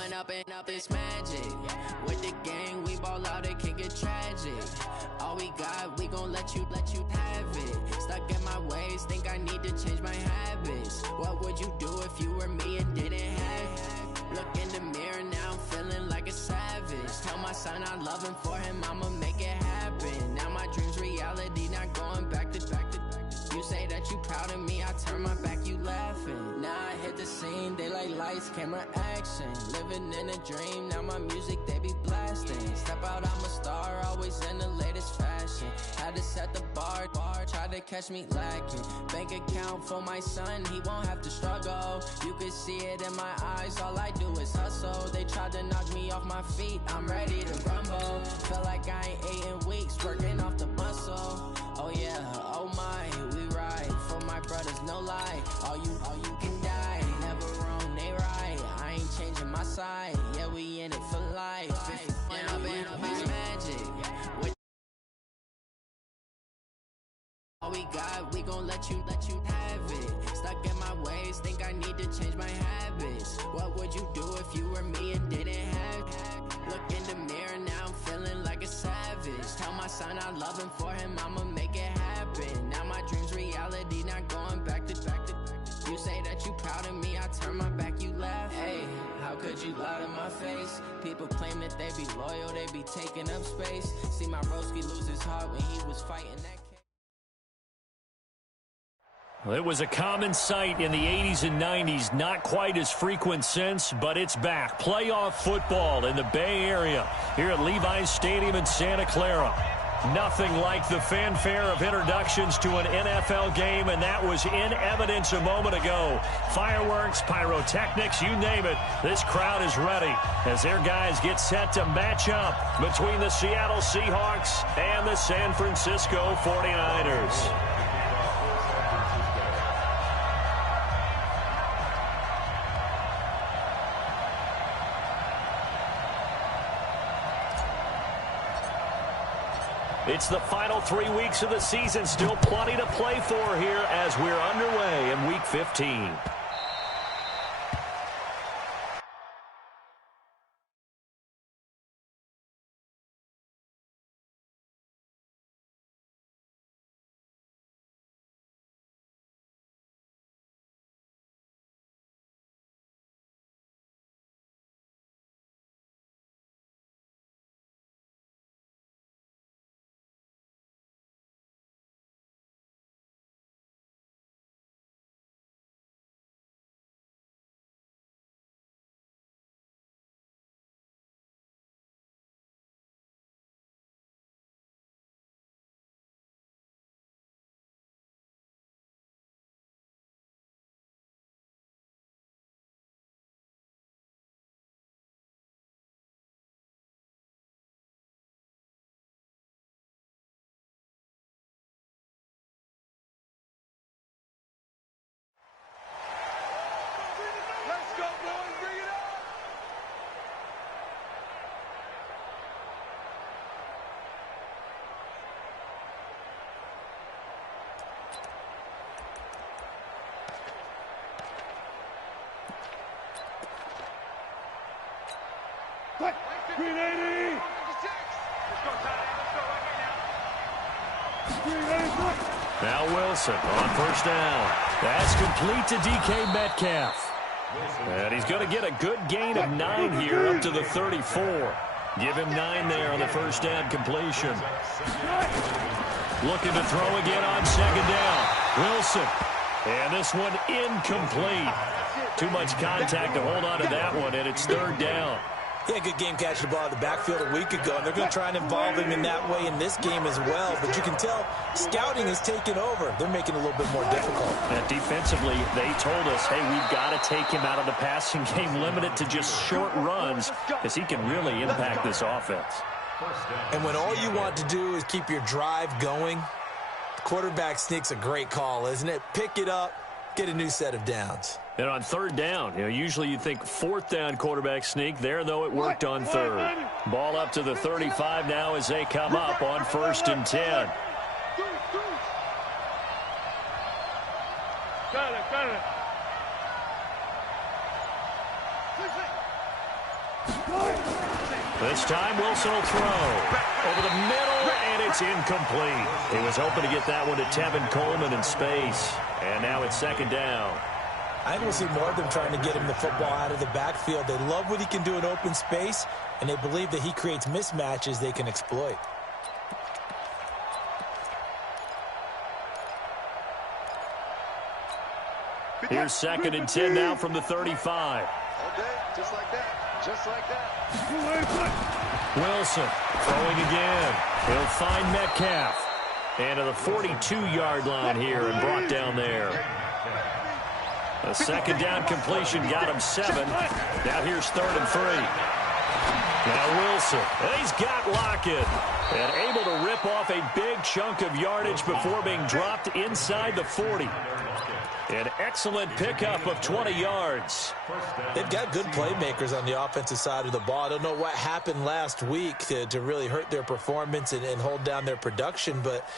going up and up, it's magic. With the gang, we ball out, it can get tragic. All we got, we gon' let you have it. Stuck in my ways, think I need to change my habits. What would you do if you were me and didn't have it? Look in the mirror, now I'm feeling like a savage. Tell my son I love him, for him I'ma make it happen. Now my dream's reality, not going back to. You say that you proud of me, I turn my back, you laughing. Now I hit the scene, they like lights, camera, action. Living in a dream, now my music, they be blasting. Step out, I'm a star, always in the latest fashion. Had to set the bar, try to catch me lacking. Bank account for my son, he won't have to struggle. You can see it in my eyes, all I do is hustle. They tried to knock me off my feet, I'm ready to rumble. Feel like I ain't ate in weeks, working off the muscle. Oh yeah, oh my, we ride for my brothers, no lie. All you can die, never wrong, they right. I ain't changing my side, yeah, we in it for life. And I've been magic. All we got, we gon' let you have it. Stuck in my ways, think I need to change my habits. What would you do if you were me and didn't have it? Look in the mirror, now I'm feeling like a savage. Tell my son I love him, for him I'ma make it happen. Now my dream's reality, not going back to. You say that you proud of me, I turn my back, you laugh. Hey, how could you lie to my face? People claim that they be loyal, they be taking up space. See my broski lose his heart when he was fighting that. Well, it was a common sight in the 80s and 90s, not quite as frequent since, but it's back. Playoff football in the Bay Area here at Levi's Stadium in Santa Clara. Nothing like the fanfare of introductions to an NFL game, and that was in evidence a moment ago. Fireworks, pyrotechnics, you name it, this crowd is ready as their guys get set to match up between the Seattle Seahawks and the San Francisco 49ers. It's the final 3 weeks of the season. Still plenty to play for here as we're underway in Week 15. Now Wilson on first down. That's complete to DK Metcalf. And he's going to get a good gain of 9 here up to the 34. Give him 9 there on the first down completion. Looking to throw again on second down. Wilson. And this one incomplete. Too much contact to hold on to that one, and it's third down. Yeah, good game catching the ball in the backfield a week ago, and they're going to try and involve him in that way in this game as well. But you can tell scouting has taken over. They're making it a little bit more difficult. And defensively, they told us, hey, we've got to take him out of the passing game, limited to just short runs, because he can really impact this offense. And when all you want to do is keep your drive going, the quarterback sneak's a great call, isn't it? Pick it up, get a new set of downs. And on third down, usually you'd think fourth down quarterback sneak. There, though, it worked on third. Ball up to the 35 now as they come up on 1st and 10. This time Wilson will throw. Over the middle, and it's incomplete. He was hoping to get that one to Tevin Coleman in space. And now it's second down. I think we'll see more of them trying to get him the football out of the backfield. They love what he can do in open space, and they believe that he creates mismatches they can exploit. Here's second and 10 now from the 35. Okay, just like that. Just like that. Wilson throwing again. He'll find Metcalf. And to the 42-yard line here and brought down there. A second down completion got him 7. Now here's third and 3. Now Wilson, and he's got Lockett. And able to rip off a big chunk of yardage before being dropped inside the 40. An excellent pickup of 20 yards. They've got good playmakers on the offensive side of the ball. I don't know what happened last week to really hurt their performance and hold down their production, but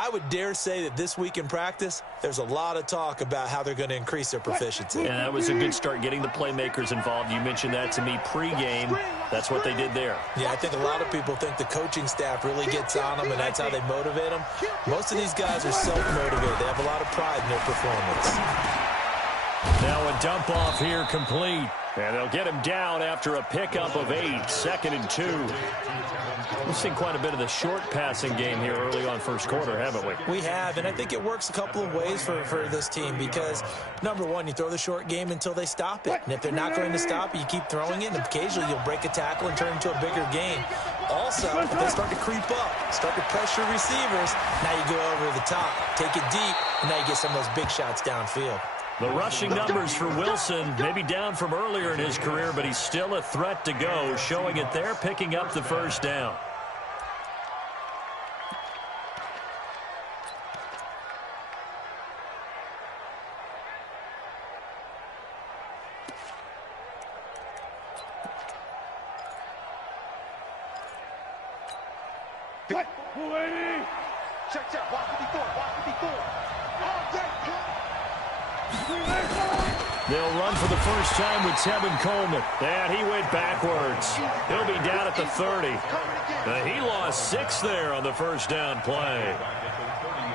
I would dare say that this week in practice, there's a lot of talk about how they're going to increase their proficiency. Yeah, that was a good start getting the playmakers involved. You mentioned that to me pregame. That's what they did there. Yeah, I think a lot of people think the coaching staff really gets on them, and that's how they motivate them. Most of these guys are self-motivated. They have a lot of pride in their performance. Now a dump off here complete. And they'll get him down after a pickup of 8, second and 2. We've seen quite a bit of the short passing game here early on first quarter, haven't we? We have, and I think it works a couple of ways for this team because, number one, you throw the short game until they stop it. And if they're not going to stop it, you keep throwing it, and occasionally you'll break a tackle and turn into a bigger game. Also, if they start to creep up, start to pressure receivers, now you go over the top, take it deep, and now you get some of those big shots downfield. The rushing numbers for Wilson, maybe down from earlier in his career, but he's still a threat to go, showing it there, picking up the first down. Check. Walk 54. All day. They'll run for the first time with Tevin Coleman. And he went backwards. He'll be down at the 30. He lost 6 there on the first down play.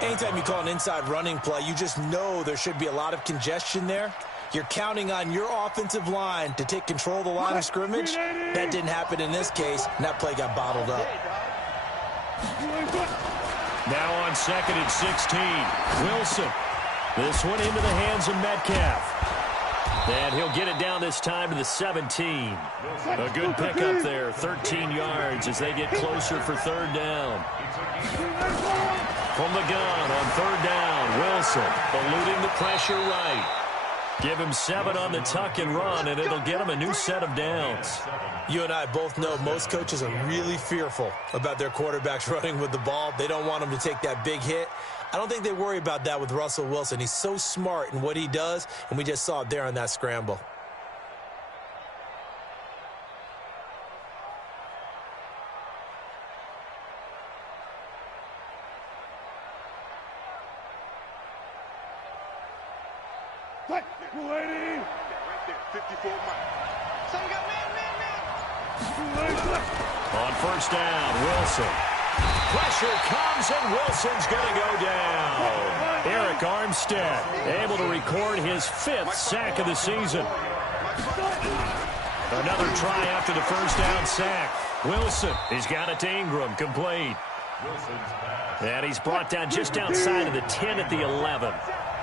Anytime you call an inside running play, you just know there should be a lot of congestion there. You're counting on your offensive line to take control of the line of scrimmage. That didn't happen in this case, and that play got bottled up. Now on second and 16, Wilson. This one into the hands of Metcalf. And he'll get it down this time to the 17. A good pickup there, 13 yards as they get closer for third down. From the gun on third down, Wilson eluding the pressure right. Give him 7 on the tuck and run, and it'll get him a new set of downs. You and I both know most coaches are really fearful about their quarterbacks running with the ball. They don't want them to take that big hit. I don't think they worry about that with Russell Wilson. He's so smart in what he does, and we just saw it there on that scramble. Right there, 54 miles. So we got man. On first down, Wilson. Pressure comes, and Wilson's going to go down. Eric Armstead able to record his 5th sack of the season. Another try after the first down sack. Wilson, he's got it to Ingram, complete. And he's brought down just outside of the 10 at the 11.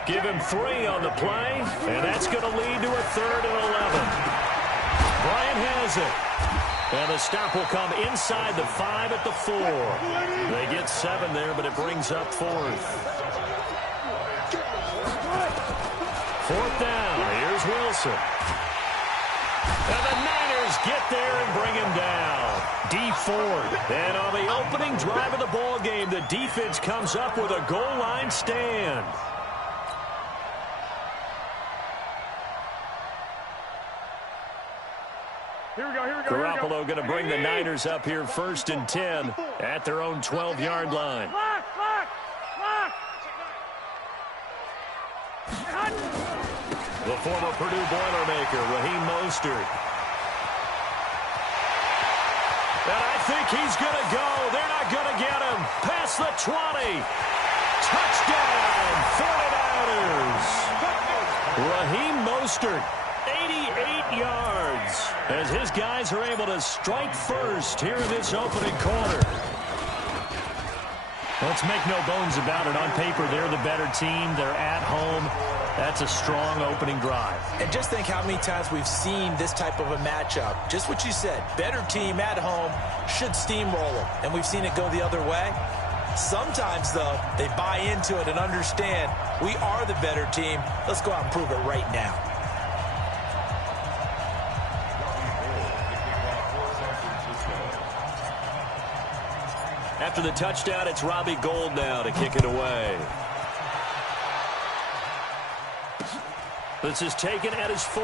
Give him 3 on the play, and that's going to lead to a 3rd and 11. Bryant has it. And the stop will come inside the 5 at the 4. They get 7 there, but it brings up 4th. 4th down. Here's Wilson. And the Niners get there and bring him down. D Ford. And on the opening drive of the ball game, the defense comes up with a goal line stand. Garoppolo going to bring the Niners up here 1st and 10 at their own 12-yard line. The former Purdue Boilermaker, Raheem Mostert. think he's going to go. They're not going to get him. Past the 20. Touchdown, 49ers. Raheem Mostert, 88 yards, as his guys are able to strike first here in this opening quarter. Let's make no bones about it. On paper, they're the better team. They're at home. That's a strong opening drive. And just think how many times we've seen this type of a matchup. Just what you said, better team at home should steamroll them. And we've seen it go the other way. Sometimes, though, they buy into it and understand we are the better team. Let's go out and prove it right now. After the touchdown, it's Robbie Gould now to kick it away. This is taken at his 4.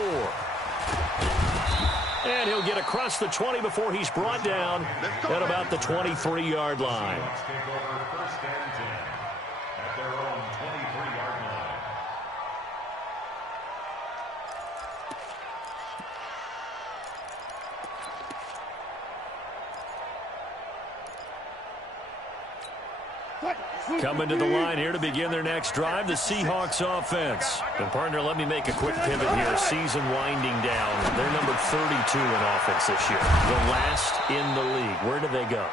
And he'll get across the 20 before he's brought down at about the 23-yard line. Coming to the line here to begin their next drive, the Seahawks offense. And partner, let me make a quick pivot here. Season winding down. They're number 32 in offense this year. The last in the league. Where do they go?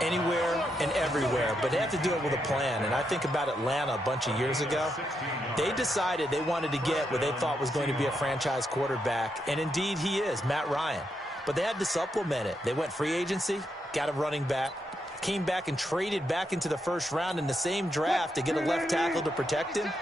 Anywhere and everywhere, but they have to do it with a plan. And I think about Atlanta a bunch of years ago. They decided they wanted to get what they thought was going to be a franchise quarterback, and indeed he is, Matt Ryan. But they had to supplement it. They went free agency, got a running back, came back and traded back into the first round in the same draft to get a left tackle to protect him.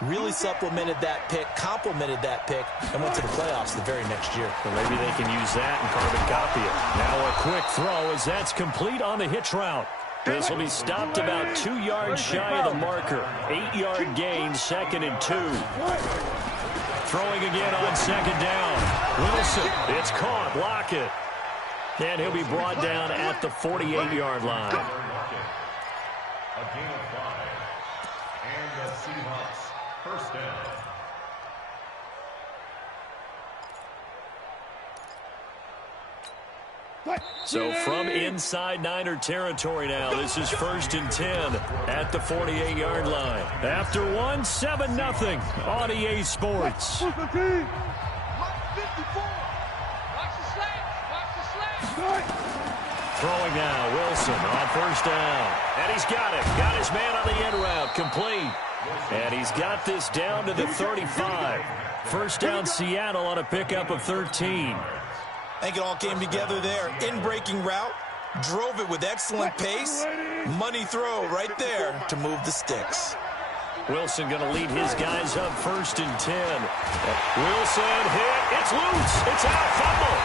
Really supplemented that pick, complemented that pick, and went to the playoffs the very next year. Well, maybe they can use that and carbon copy it. Now a quick throw as that's complete on the hitch route. This will be stopped about 2 yards shy of the marker. 8-yard gain, 2nd and 2. Throwing again on 2nd down. Wilson, it's caught, Lockett. And he'll be brought down at the 48-yard line. A gain of 5. And the Seahawks first down. So from inside Niner territory now, this is 1st and 10 at the 48-yard line. After one, 7-0 on EA Sports. Throwing now, Wilson on 1st down. And he's got it. Got his man on the end route, complete. And he's got this down to the 35. 1st down, Seattle on a pickup of 13. I think it all came together there. In-breaking route, drove it with excellent pace. Money throw right there to move the sticks. Wilson going to lead his guys up 1st and 10. Wilson hit. It's loose. It's out. Fumble.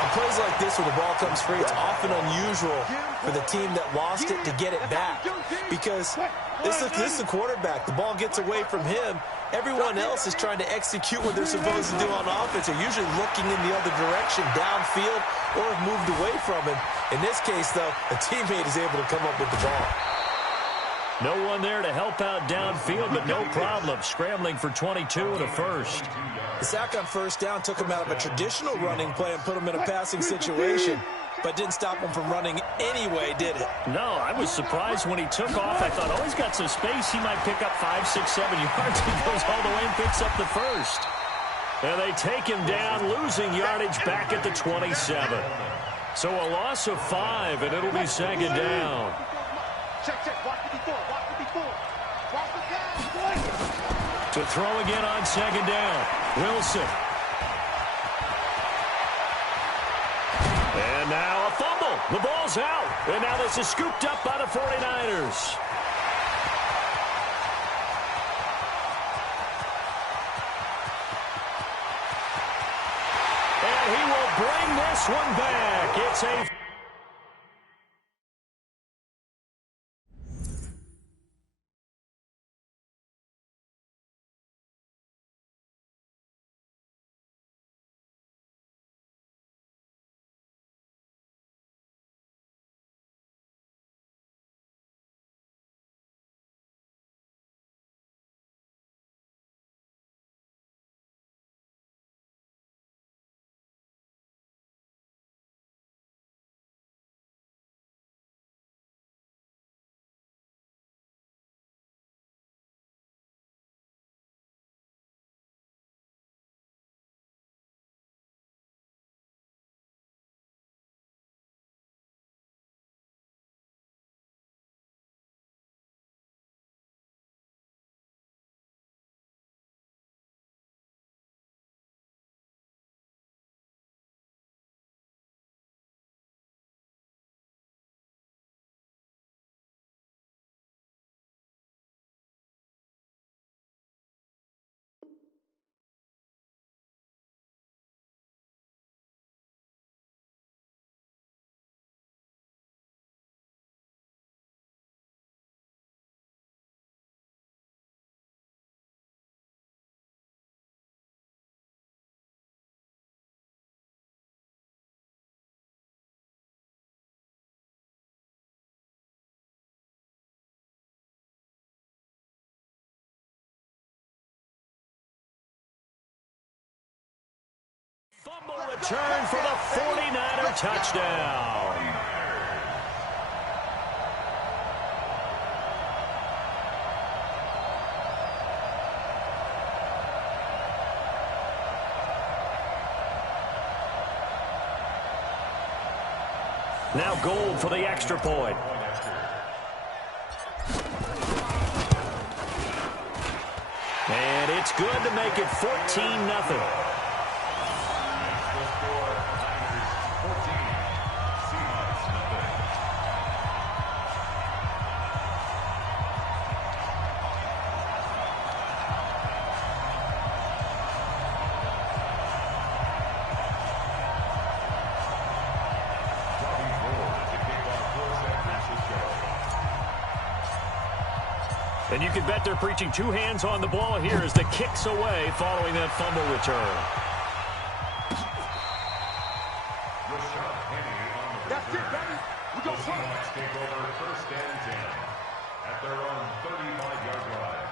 On plays like this where the ball comes free, it's often unusual for the team that lost it to get it back. Because this is the quarterback. The ball gets away from him. Everyone else is trying to execute what they're supposed to do on offense. They're usually looking in the other direction, downfield, or have moved away from him. In this case, though, a teammate is able to come up with the ball. No one there to help out downfield, but no problem. Scrambling for 22 and a first. The sack on 1st down took him out of a traditional running play and put him in a passing situation, but didn't stop him from running anyway, did it? No, I was surprised when he took off. I thought, oh, he's got some space. He might pick up 5, 6, 7 yards. He goes all the way and picks up the 1st. And they take him down, losing yardage back at the 27. So a loss of 5, and it'll be 2nd down. Check, watch 54, watch 54. Watch the down. To throw again on 2nd down. Wilson. And now a fumble. The ball's out. And now this is scooped up by the 49ers. And he will bring this one back. It's a return for the 49er touchdown. Now Gold for the extra point. And it's good to make it 14-0. And you can bet they're preaching two hands on the ball here as the kick's away following that fumble return. That's it, baby. We go first. Seahawks take over first and 10 at their own 35-yard line.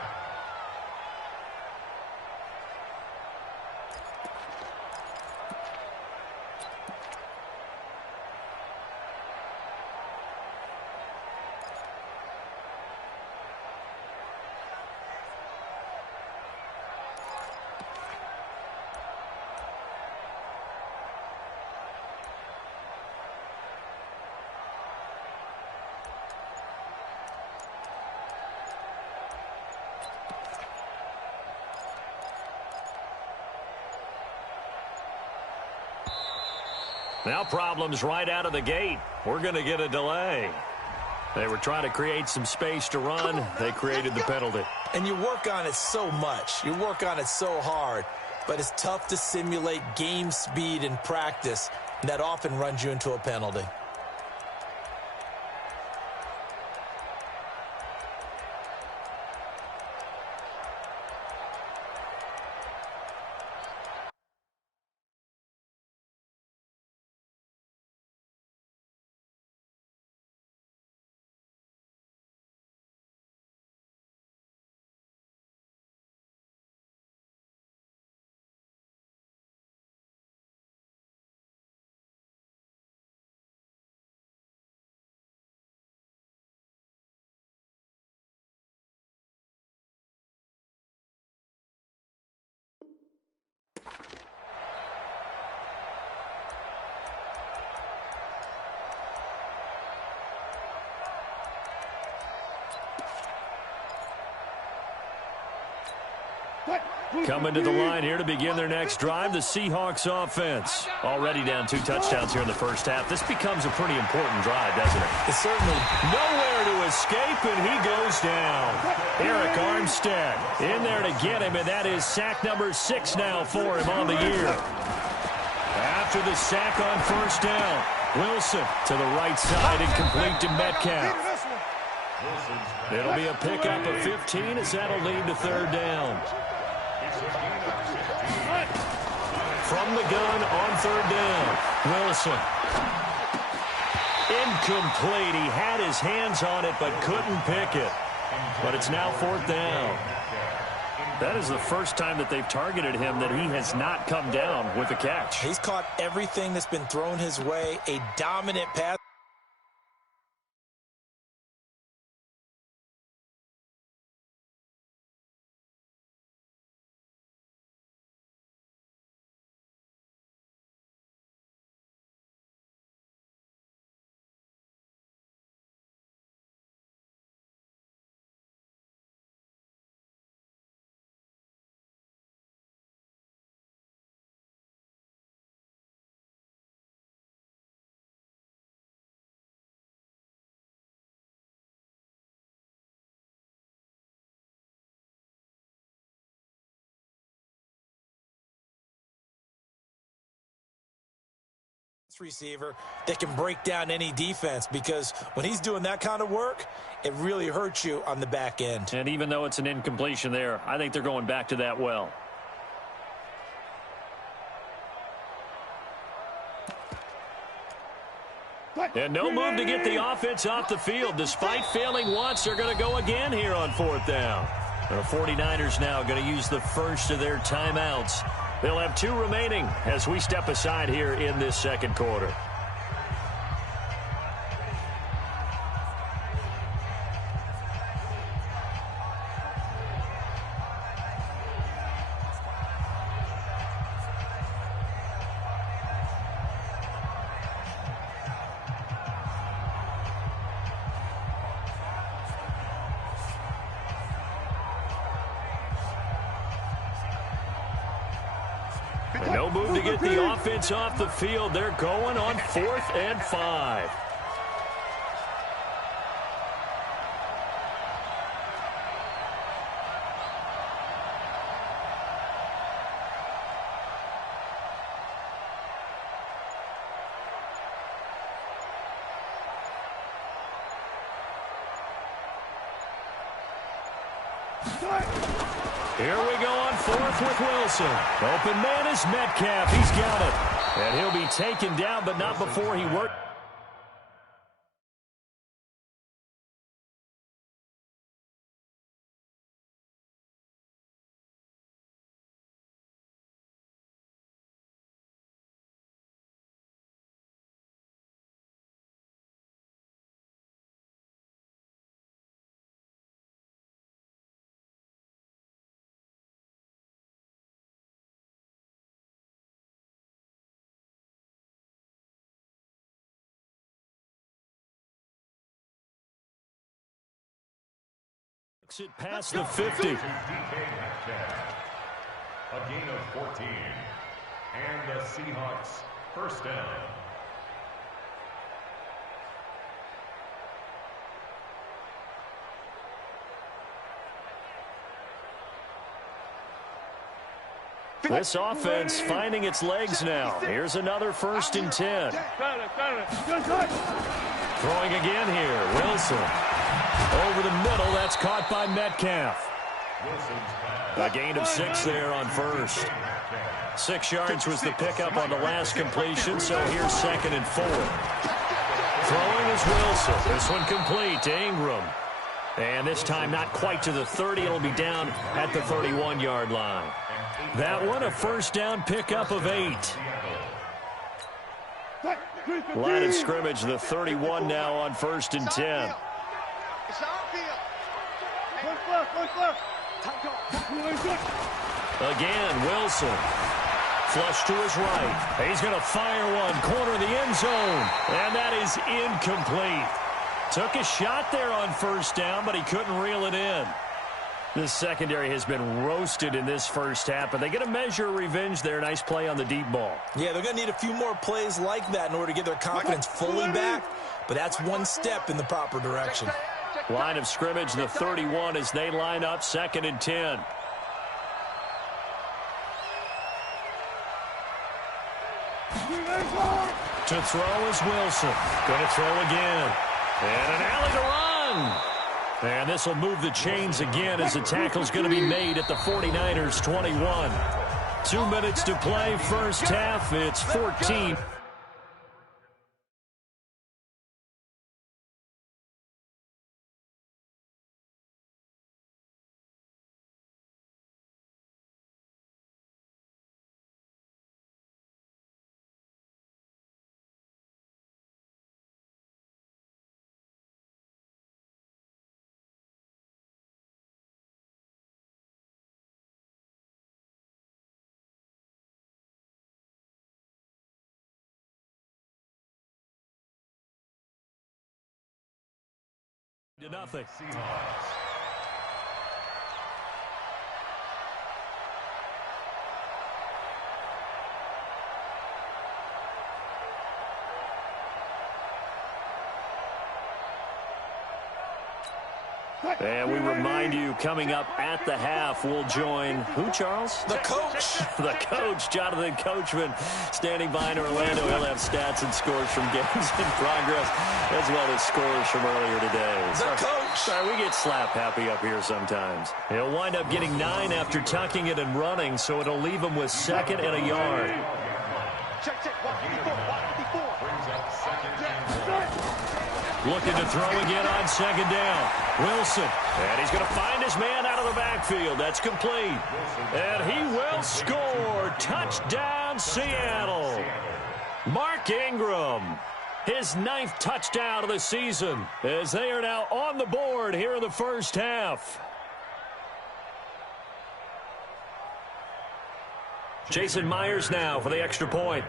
Now problems right out of the gate. We're going to get a delay. They were trying to create some space to run. They created the penalty. And you work on it so much. You work on it so hard. But it's tough to simulate game speed in practice. And that often runs you into a penalty. Coming to the line here to begin their next drive, the Seahawks offense. Already down 2 touchdowns here in the first half. This becomes a pretty important drive, doesn't it? It's certainly nowhere to escape, and he goes down. Eric Armstead in there to get him, and that is sack number 6 now for him on the year. After the sack on first down, Wilson to the right side and complete to Metcalf. It'll be a pickup of 15 as that'll lead to third down. From the gun on third down, Wilson. Incomplete. He had his hands on it but couldn't pick it. But it's now fourth down. That is the first time that they've targeted him that he has not come down with a catch. He's caught everything that's been thrown his way. A dominant pass. Receiver that can break down any defense, because when he's doing that kind of work, it really hurts you on the back end. And even though it's an incompletion there, I think they're going back to that well. And no move to get the offense off the field. Despite failing once, they're going to go again here on fourth down. The 49ers now going to use the first of their timeouts They'll have 2 remaining as we step aside here in this second quarter. No move to get the offense off the field. They're going on 4th and 5. Here we go on 4th with Wilson. Open man is Metcalf. He's got it. And he'll be taken down, but not before he worked. It past the 50. A gain of 14. And the Seahawks first down. This offense finding its legs now. Here's another 1st and 10. Throwing again here. Wilson. Over the middle, that's caught by Metcalf. A gain of 6 there on 1st. 6 yards was the pickup on the last completion, so here's 2nd and 4. Throwing is Wilson. This one complete to Ingram. And this time not quite to the 30. It'll be down at the 31-yard line. That one a 1st down pickup of 8. Line of scrimmage, the 31 now on 1st and 10. Again, Wilson. Flush to his right. He's going to fire one. Corner of the end zone. And that is incomplete. Took a shot there on 1st down, but he couldn't reel it in. This secondary has been roasted in this first half, but they get a measure of revenge there. Nice play on the deep ball. Yeah, they're going to need a few more plays like that in order to get their confidence fully back, but that's one step in the proper direction. Line of scrimmage, the 31 as they line up 2nd and 10. To throw is Wilson. Going to throw again. And an alley to run. And this will move the chains again as the tackle's going to be made at the 49ers 21. 2 minutes to play first half. It's 14. To nothing. And we remind you, coming up at the half, we'll join who, Charles? The coach. The coach, Jonathan Coachman, standing by in Orlando. He'll have stats and scores from games in progress, as well as scores from earlier today. The coach. Sorry, we get slap happy up here sometimes. He'll wind up getting 9 after tucking it and running, so it'll leave him with 2nd and a yard. Check. Watch before. Looking to throw again on 2nd down. Wilson. And he's going to find his man out of the backfield. That's complete. And he will score. Touchdown, Seattle. Mark Ingram, his 9th touchdown of the season, as they are now on the board here in the first half. Jason Myers now for the extra point.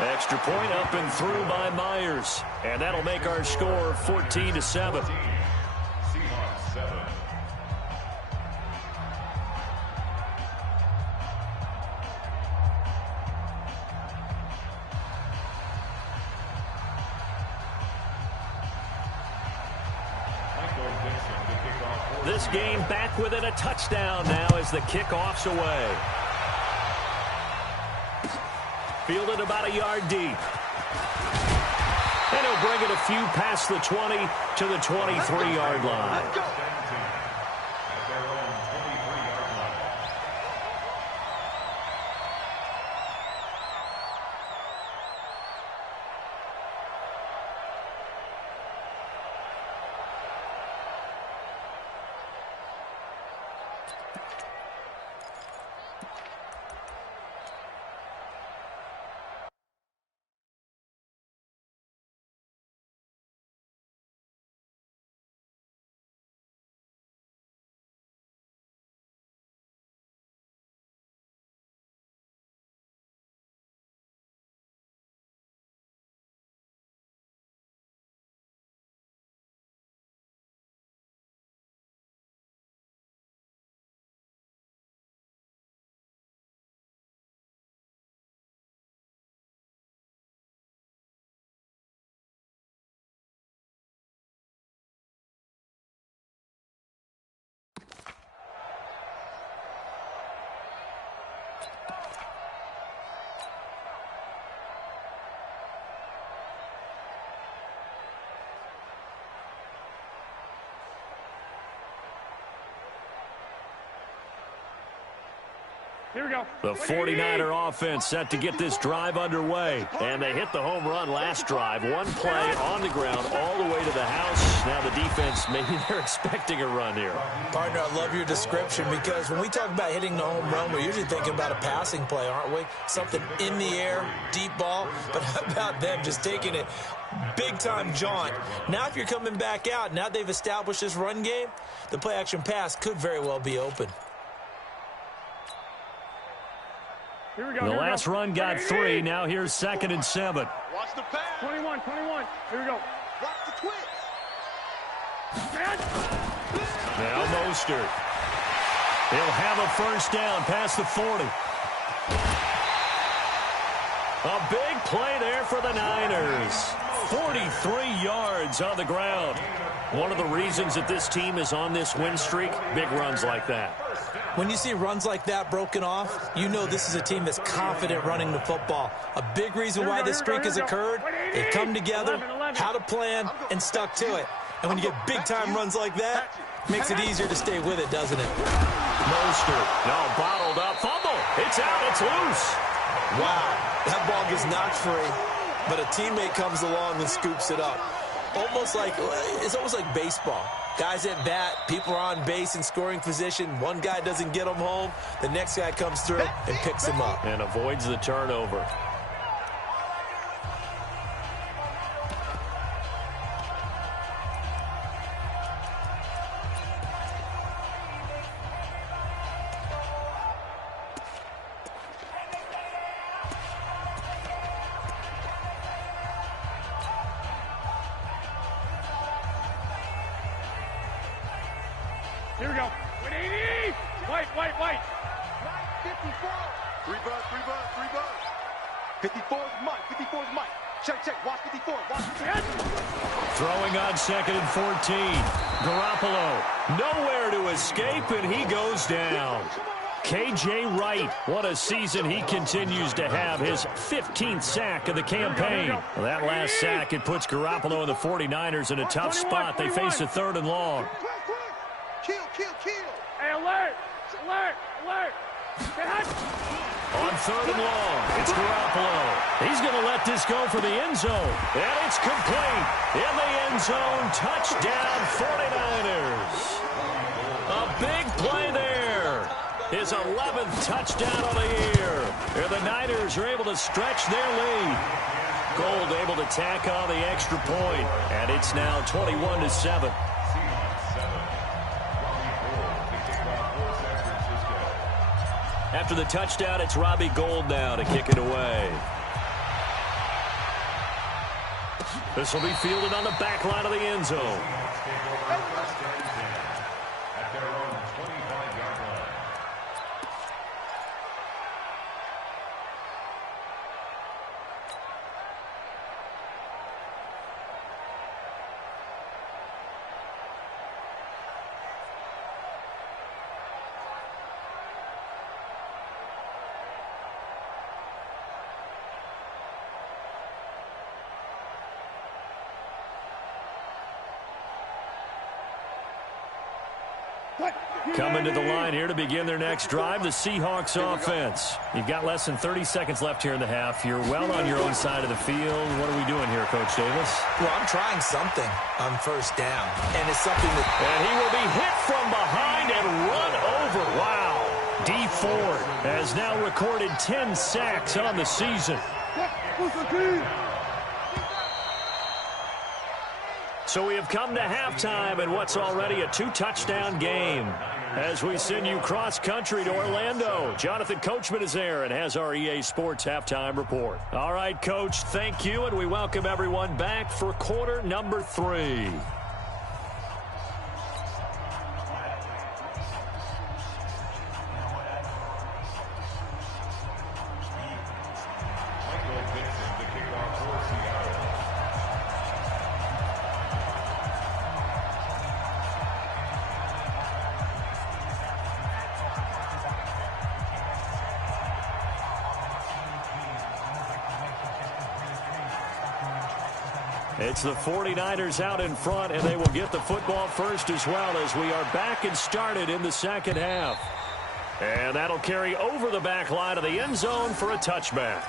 Extra point up and through by Myers. And that'll make our score 14-7. Seahawks 7. This game back within a touchdown now as the kickoff's away. Fielded about a yard deep. And he'll bring it a few past the 20 to the 23-yard line. Here we go. The 49er offense set to get this drive underway. And they hit the home run last drive. One play on the ground all the way to the house. Now the defense, maybe they're expecting a run here. Partner, I love your description because when we talk about hitting the home run, we're usually thinking about a passing play, aren't we? Something in the air, deep ball. But how about them just taking it big-time jaunt? Now if you're coming back out, now they've established this run game, the play-action pass could very well be open. Here we go. The last run got 3. Now here's 2nd and 7. Watch the pass. 21. Here we go. Watch the twist. Now Mostert. He'll have a first down past the 40. A big play there for the Niners. 43 yards on the ground. One of the reasons that this team is on this win streak, big runs like that. When you see runs like that broken off, you know this is a team that's confident running the football. A big reason why this streak has occurred, they come together, had a plan, and stuck to it. And when you get big-time runs like that, it makes it easier to stay with it, doesn't it? Mostert, no, bottled up, fumble. It's out, it's loose. Wow, that ball gets knocked free, but a teammate comes along and scoops it up. It's almost like baseball. Guys at bat, people are on base in scoring position. One guy doesn't get him home. The next guy comes through and picks him up. And avoids the turnover. Here we go. 180. White. 54. 3 buzz. 54 is Mike. Check. Watch 54. Watch 10. Throwing on 2nd and 14. Garoppolo, nowhere to escape, and he goes down. K.J. Wright, what a season he continues to have. His 15th sack of the campaign. Well, that last sack, it puts Garoppolo and the 49ers in a tough spot. They face a 3rd and long. Kill, kill, kill. Hey, alert! Alert! Alert! On 3rd and long, it's Garoppolo. He's going to let this go for the end zone. And it's complete. In the end zone, touchdown 49ers. A big play there. His 11th touchdown of the year. And the Niners are able to stretch their lead. Gold able to tack on the extra point. And it's now 21-7. After the touchdown, it's Robbie Gould now to kick it away. This will be fielded on the back line of the end zone. Coming to the line here to begin their next drive, the Seahawks offense. You've got less than 30 seconds left here in the half. You're well on your own side of the field. What are we doing here, Coach Davis? Well, I'm trying something on 1st down, and it's something that... And he will be hit from behind and run over. Wow. D. Ford has now recorded 10 sacks on the season. So we have come to halftime in what's already a 2-touchdown game. As we send you cross-country to Orlando, Jonathan Coachman is there and has our EA Sports halftime report. All right, Coach, thank you, and we welcome everyone back for quarter number 3. It's the 49ers out in front, and they will get the football first as well as we are back and started in the second half. And that'll carry over the back line of the end zone for a touchback.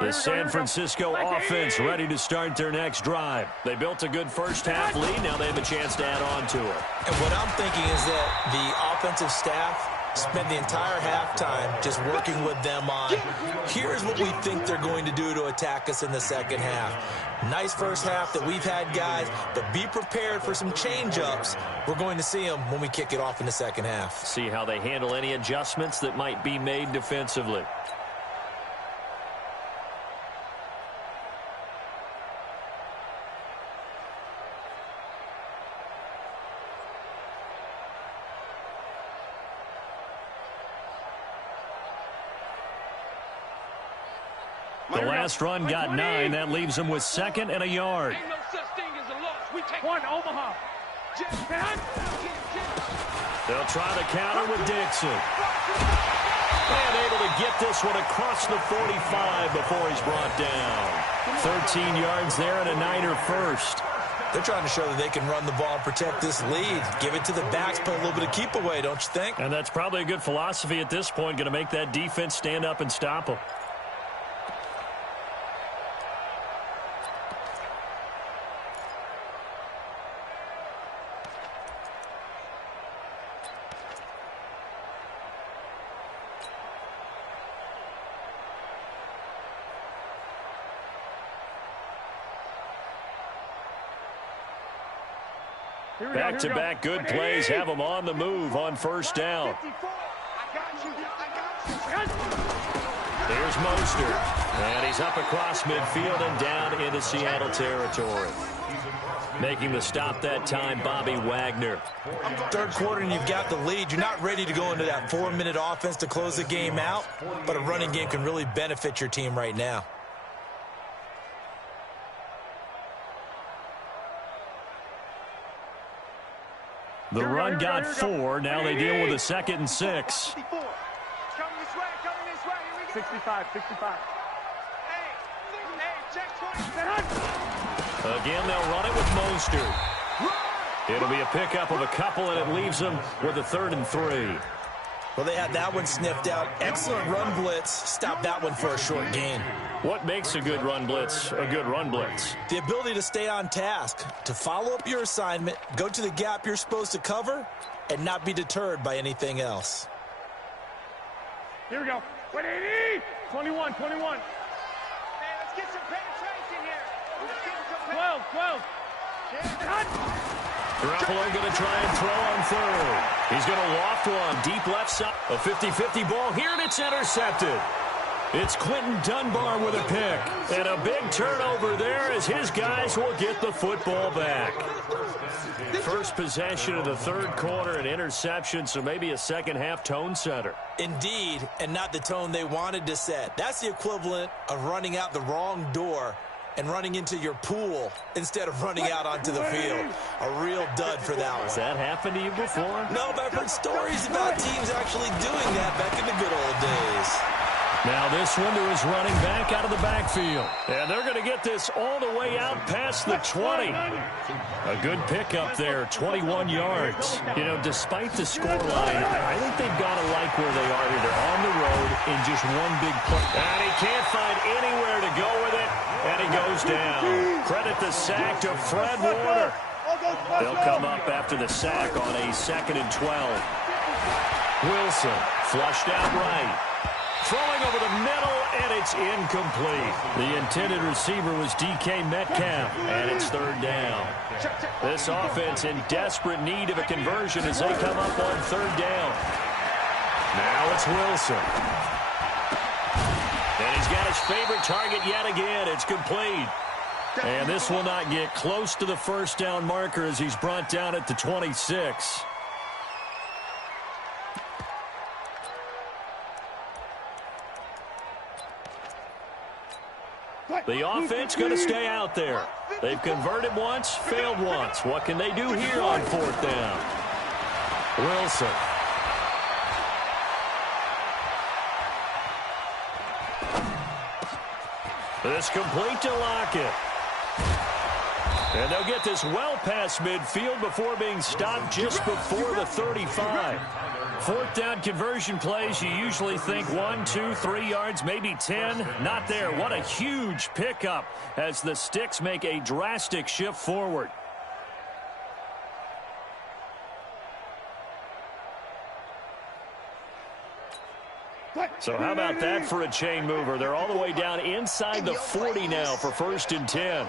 The San Francisco offense ready to start their next drive. They built a good first half lead. Now they have a chance to add on to it. And what I'm thinking is that the offensive staff Spent the entire halftime just working with them on, here's what we think they're going to do to attack us in the second half. Nice first half that we've had, guys, but be prepared for some change-ups. We're going to see them when we kick it off in the second half. See how they handle any adjustments that might be made defensively. The last run got 9. That leaves them with 2nd and a yard. Ain't no such thing as a loss. We take one, Omaha. They'll try the counter with Dixon. And able to get this one across the 45 before he's brought down. 13 yards there and a Niner first. They're trying to show that they can run the ball and protect this lead. Give it to the backs, put a little bit of keep away, don't you think? And that's probably a good philosophy at this point, going to make that defense stand up and stop them. Back-to-back good plays have them on the move on first down. Here's Mostert. And he's up across midfield and down into Seattle territory. Making the stop that time, Bobby Wagner. Third quarter and you've got the lead. You're not ready to go into that 4-minute offense to close the game out, but a running game can really benefit your team right now. The run got 4. Now they deal with a 2nd and 6. 65. Again, they'll run it with Mostert. It'll be a pickup of a couple, and it leaves them with a 3rd and 3. Well, they had that one sniffed out. Excellent run blitz. Stop that one for a short gain. What makes a good run blitz a good run blitz? The ability to stay on task, to follow up your assignment, go to the gap you're supposed to cover, and not be deterred by anything else. Here we go. 21. Man, let's get some penetration here. 12. Garoppolo going to try and throw on 3rd. He's going to loft one deep left side. A 50-50 ball here, and it's intercepted. It's Quentin Dunbar with a pick. And a big turnover there as his guys will get the football back. First possession of the third quarter, an interception, so maybe a second-half tone setter. Indeed, and not the tone they wanted to set. That's the equivalent of running out the wrong door and running into your pool instead of running out onto the field. A real dud for that one. Has that happened to you before? No, but I've heard stories about teams actually doing that back in the good old days. Now this one to his running back out of the backfield. And they're going to get this all the way out past the 20. A good pickup there, 21 yards. You know, despite the scoreline, I think they've got to like where they are here. They're on the road in just one big play. And he can't find anywhere to go with it, and he goes down. Credit the sack to Fred Warner. They'll come up after the sack on a 2nd and 12. Wilson flushed out right. Throwing over the middle, and it's incomplete. The intended receiver was DK Metcalf, and it's 3rd down. This offense in desperate need of a conversion as they come up on 3rd down. Now it's Wilson. And he's got his favorite target yet again. It's complete. And this will not get close to the first down marker as he's brought down at the 26. The offense going to stay out there. They've converted once, failed once. What can they do here on 4th down? Wilson. This complete to Lockett. And they'll get this well past midfield before being stopped just before the 35. 4th down conversion plays, you usually think 1, 2, 3 yards, maybe 10. Not there. What a huge pickup as the Sticks make a drastic shift forward. So how about that for a chain mover? They're all the way down inside the 40 now for 1st and 10.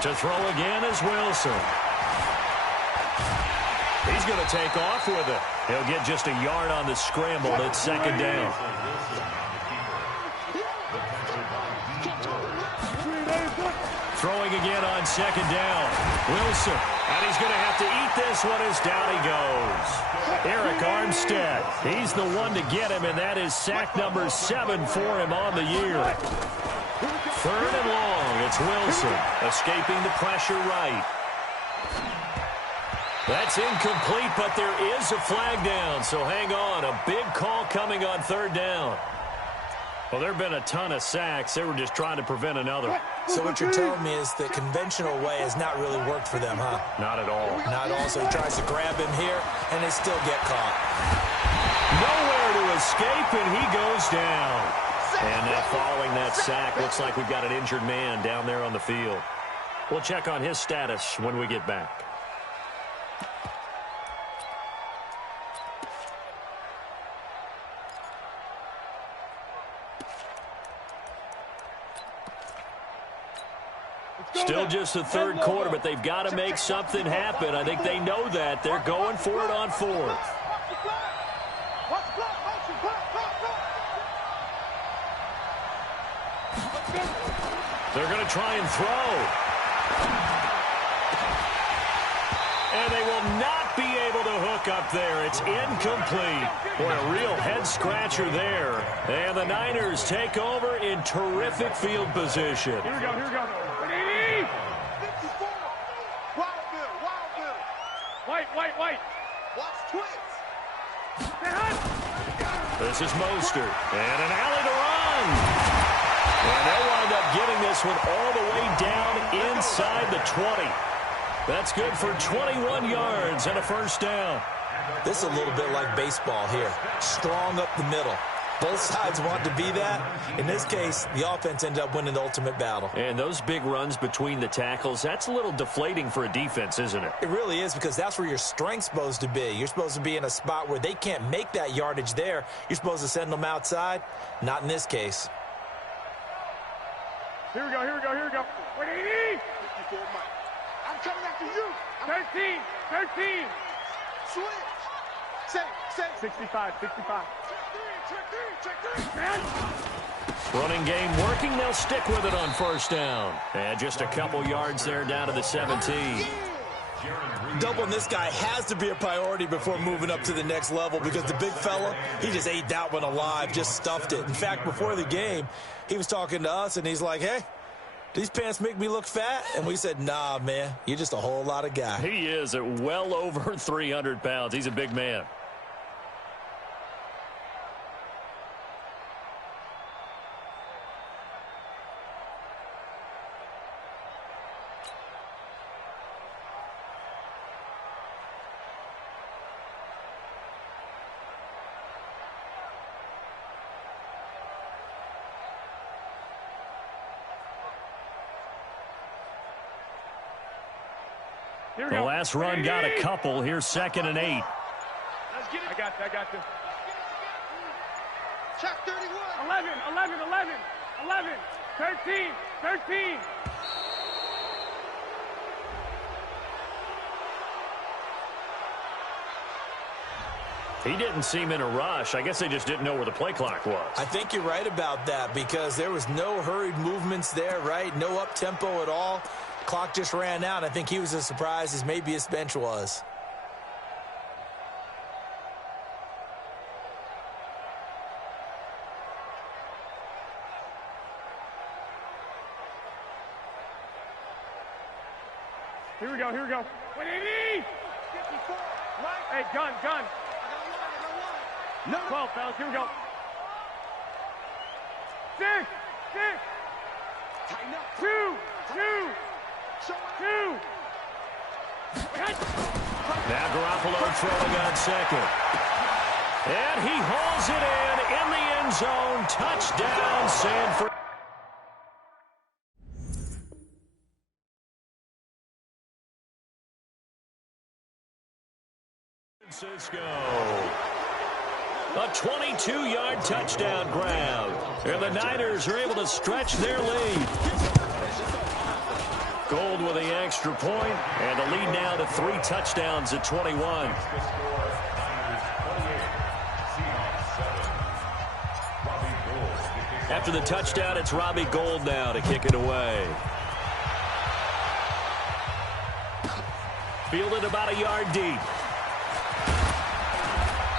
To throw again is Wilson. He's going to take off with it. He'll get just a yard on the scramble. It's 2nd down. Throwing again on 2nd down. Wilson. And he's going to have to eat this one as down he goes. Eric Armstead. He's the one to get him, and that is sack number 7 for him on the year. 3rd and long. It's Wilson escaping the pressure right. That's incomplete, but there is a flag down, so hang on. A big call coming on 3rd down. Well, there have been a ton of sacks. They were just trying to prevent another. So what you're telling me is the conventional way has not really worked for them, huh? Not at all. Not at all. So he tries to grab him here, and they still get caught. Nowhere to escape, and he goes down. And now following that sack, looks like we've got an injured man down there on the field. We'll check on his status when we get back. Still just the 3rd quarter, but they've got to make something happen. I think they know that. They're going for it on 4th. They're going to try and throw. And they will not be able to hook up there. It's incomplete. Boy, a real head-scratcher there. And the Niners take over in terrific field position. Here we go, here we go. 54. Wild Bill. White. Watch twins. This is Mostert. And an alley to run. And they'll wind up getting this one all the way down inside the 20. That's good for 21 yards and a 1st down. This is a little bit like baseball here. Strong up the middle. Both sides want to be that. In this case, the offense ended up winning the ultimate battle. And those big runs between the tackles, that's a little deflating for a defense, isn't it? It really is, because that's where your strength's supposed to be. You're supposed to be in a spot where they can't make that yardage there. You're supposed to send them outside. Not in this case. Here we go. 180. 54 Mike. I'm coming after you. 13. Switch. Say. 65. Check three. Running game working. They'll stick with it on 1st down. And just a couple yards there down to the 17. Doubling this guy has to be a priority before moving up to the next level, because the big fella, he just ate that one alive, just stuffed it. In fact, before the game, he was talking to us, and he's like, hey, these pants make me look fat? And we said, nah, man, you're just a whole lot of guy. He is at well over 300 pounds. He's a big man. The last run got a couple. Here's 2nd and 8. I got you. Check 31. 11. 13. He didn't seem in a rush. I guess they just didn't know where the play clock was. I think you're right about that, because there was no hurried movements there, right? No up-tempo at all. Clock just ran out. I think he was as surprised as maybe his bench was. Here we go. 180. 54. Right. Hey, gun. I got one. No. 12, fellas. Here we go. 6. Tighten up. 2. Now Garoppolo throwing on 2nd. And he hauls it in the end zone. Touchdown, San Francisco. A 22-yard touchdown grab. And the Niners are able to stretch their lead. Gold with the extra point, and the lead now to 3 touchdowns at 21. After the touchdown, it's Robbie Gould now to kick it away. Fielded about a yard deep.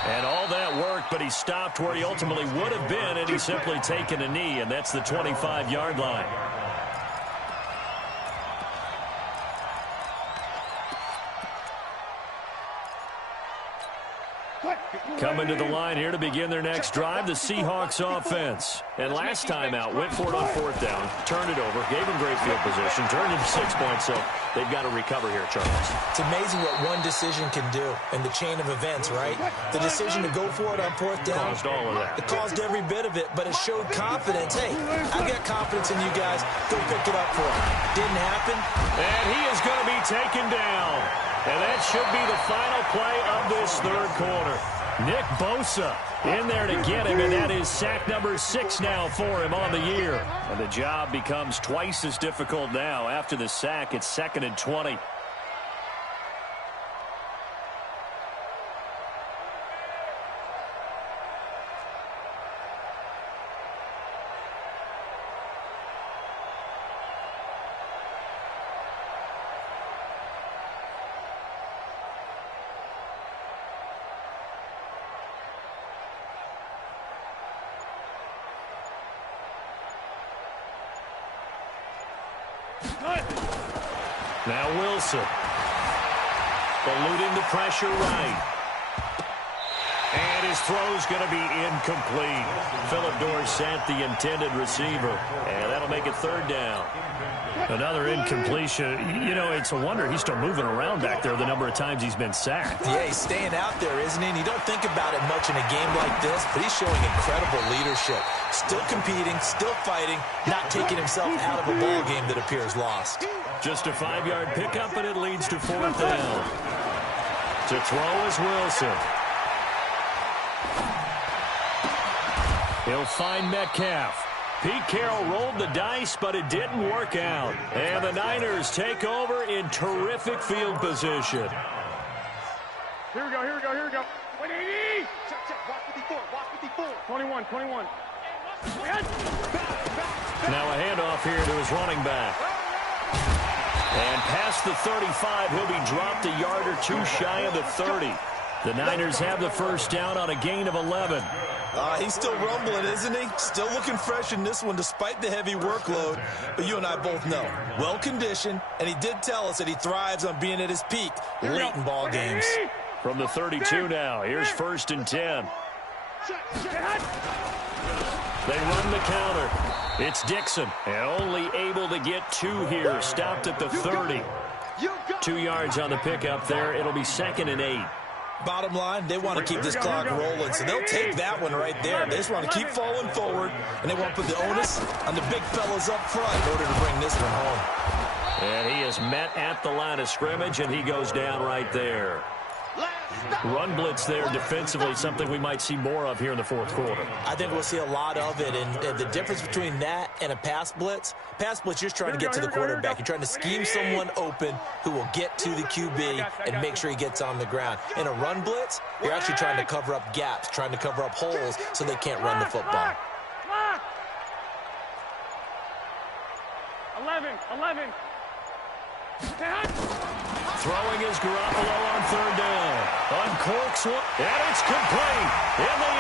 And all that work, but he stopped where he ultimately would have been, and he's simply taken a knee, and that's the 25-yard line. Coming to the line here to begin their next drive, the Seahawks offense. And last time out, went for it on 4th down, turned it over, gave them great field position, turned it to 6 points, so they've got to recover here, Charles. It's amazing what one decision can do in the chain of events, right? The decision to go for it on 4th down. Caused all of that. It caused every bit of it, but it showed confidence. Hey, I've got confidence in you guys. Go pick it up for him. Didn't happen. And he is going to be taken down. And that should be the final play of this 3rd quarter. Nick Bosa in there to get him, and that is sack number 6 now for him on the year. And the job becomes twice as difficult now. After the sack, it's 2nd and 20. Now Wilson. Eluding the pressure right. And his throw's going to be incomplete. Philip Dorsett, the intended receiver. And that'll make it 3rd down. Another incompletion. You know, it's a wonder he's still moving around back there the number of times he's been sacked. Yeah, he's staying out there, isn't he? And you don't think about it much in a game like this, but he's showing incredible leadership. Still competing, still fighting, not taking himself out of a ball game that appears lost. Just a 5-yard pickup, and it leads to 4th down. To throw is Wilson. He'll find Metcalf. Pete Carroll rolled the dice, but it didn't work out. And the Niners take over in terrific field position. Here we go, here we go, here we go. 180! Check, watch 54, watch 54. 21, 21. Now a handoff here to his running back. And past the 35, he'll be dropped a yard or 2 shy of the 30. The Niners have the 1st down on a gain of 11. He's still rumbling, isn't he? Still looking fresh in this one despite the heavy workload. But you and I both know, well-conditioned, and he did tell us that he thrives on being at his peak late in ball games. From the 32 now, here's 1st and 10. They run the counter. It's Dixon, and only able to get 2 here. Stopped at the 30. 2 yards on the pickup there. It'll be 2nd and 8. Bottom line, they want to keep this clock rolling, so they'll take that one right there. They just want to keep falling forward, and they want to put the onus on the big fellas up front in order to bring this one home. And he is met at the line of scrimmage, and he goes down right there. Run blitz there defensively, something we might see more of here in the 4th quarter. I think we'll see a lot of it, and the difference between that and a pass blitz, you're just trying to get to the quarterback. You're trying to scheme someone open who will get to the QB and make sure he gets on the ground. In a run blitz, you're actually trying to cover up gaps, trying to cover up holes so they can't run the football. 11. Throwing is Garoppolo on 3rd down. Uncorks one, and it's complete. In the